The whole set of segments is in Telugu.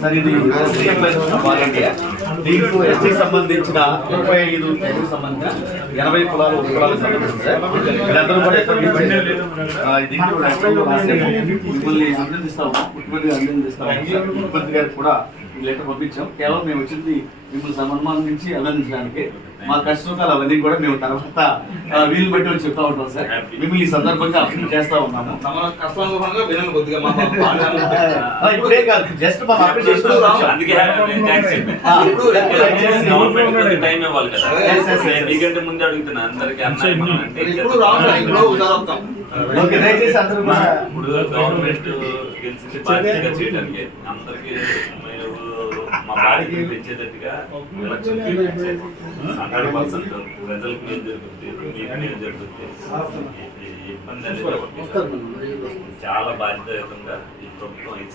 సార్ ఇది వాలంటీర్ దీంట్లో ఎస్టీకి సంబంధించిన ముప్పై ఐదు సంబంధించిన ఎనభై కులాలు ఒక కులాలకు సంబంధించిన సార్. వీళ్ళందరూ కూడా దీంట్లో మిమ్మల్ని అభినందిస్తాము. ముఖ్యమంత్రి అభినందిస్తాము. ముఖ్యమంత్రి గారికి కూడా ఈ లెటర్ పంపించాం. కేవలం మేము వచ్చింది మిమ్మల్ని సన్మానించి అభినందించడానికి. మా కష్టసుఖాలు అవన్నీ కూడా మేము తర్వాత వీలు బట్టి వచ్చి చెప్తా ఉంటాం సార్. మిమ్మల్ని ఈ సందర్భంగా అభివృద్ధి చేస్తా ఉన్నాము. ఇప్పుడే కాదు జస్ట్ అప్రిషియేషన్ టైం ఇవ్వాలి కదా. మీకంటే ముందే అడుగుతున్నా అందరికి ఇప్పుడు గవర్నమెంట్ గెలిచింది బాధ్యతగా చేయడానికి అందరికి మీరు మా ఎలక్షన్ హండ్రెడ్ పర్సెంట్ ప్రజలకు మేలు జరుగుతుంది మేలు జరుగుతుంది ఇబ్బంది అనేది. చాలా బాధ్యతయుతంగా ఈ ప్రభుత్వం ఐదు.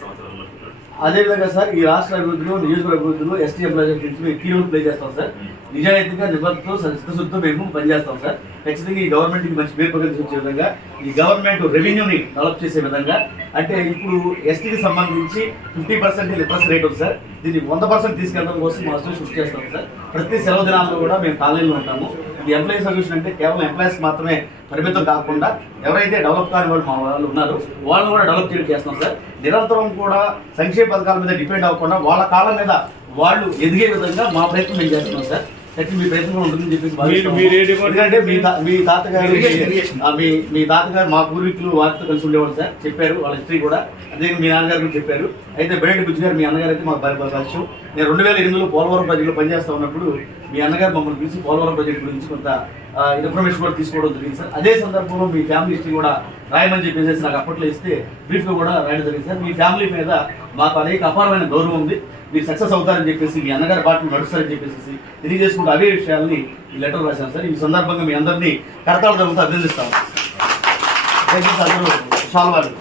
అదేవిధంగా సార్ ఈ రాష్ట్ర అభివృద్ధిలో నియోజకవర్గ అభివృద్ధిలో ఎస్టీ మేము కీ రోల్ ప్లే చేస్తాం సార్. నిజాయితీగా నిబద్ధతో చిత్తశుద్ధితో మేము పనిచేస్తాం సార్. ఖచ్చితంగా ఈ గవర్నమెంట్ మంచి పేరు ప్రకటించే విధంగా ఈ గవర్నమెంట్ రెవెన్యూని డెవలప్ చేసే విధంగా అంటే ఇప్పుడు ఎస్టీకి సంబంధించి ఫిఫ్టీ పర్సెంట్ లిటరసీ రేట్ ఉంది సార్. దీన్ని వంద పర్సెంట్ తీసుకెళ్ళడం కోసం మా అసోసియేషన్ చేస్తాం సార్. ప్రతి సెలవు దినాల్లో కూడా మేము కాలనీలో ఉంటాము. ఈ ఎంప్లాయీ సొల్యూషన్ అంటే కేవలం ఎంప్లాయీస్ మాత్రమే పరిమితం కాకుండా ఎవరైతే డెవలప్ కాని వాళ్ళు మా వాళ్ళు ఉన్నారు వాళ్ళని కూడా డెవలప్ చేయడం చేస్తున్నాం సార్. నిరంతరం కూడా సంక్షేమ పథకాల మీద డిపెండ్ అవ్వకుండా వాళ్ళ కాలం మీద వాళ్ళు ఎదిగే విధంగా మా ప్రయత్నం మేము చేస్తున్నాం సార్. ఖచ్చితంగా మీ ప్రయత్నం ఉంటుందని డిపార్ట్మెంట్? ఎందుకంటే మీ మీ తాతగారు మీ మీ తాతగారు మా పూర్వీకులు వారితో కలిసి ఉండేవాడు సార్. చెప్పారు వాళ్ళ హిస్టరీ కూడా. అదే మీ నాన్నగారు కూడా చెప్పారు. అయితే బేరెడ్డి బుజ్జి గారు మీ అన్నగారు అయితే మాకు పరిచయం. నేను రెండు వేల ఎనిమిదిలో పోలవరం ప్రాజెక్టులో పనిచేస్తా ఉన్నప్పుడు మీ అన్నగారు మమ్మల్ని పిలిచి పోలవరం ప్రాజెక్ట్ గురించి కొంత ఇన్ఫర్మేషన్ కూడా తీసుకోవడం జరిగింది సార్. అదే సందర్భంలో మీ ఫ్యామిలీ హిస్టరీ కూడా రాయమని చెప్పేసి నాకు అప్పట్లో ఇస్తే బ్రీఫ్గా కూడా రాయడం జరిగింది సార్. మీ ఫ్యామిలీ మీద మాకు అనేక అపారమైన గౌరవం ఉంది. మీరు సక్సెస్ అవుతారని చెప్పేసి మీ అన్నగారి బాటలు నడుస్తారని చెప్పేసి తెలియజేసుకుంటూ అవే విషయాల్ని ఈ లెటర్ రాశాను సార్. ఈ సందర్భంగా మీ అందరినీ కరతాళ దగ్గర అభినందిస్తాం అందరూ షాల్వాలు.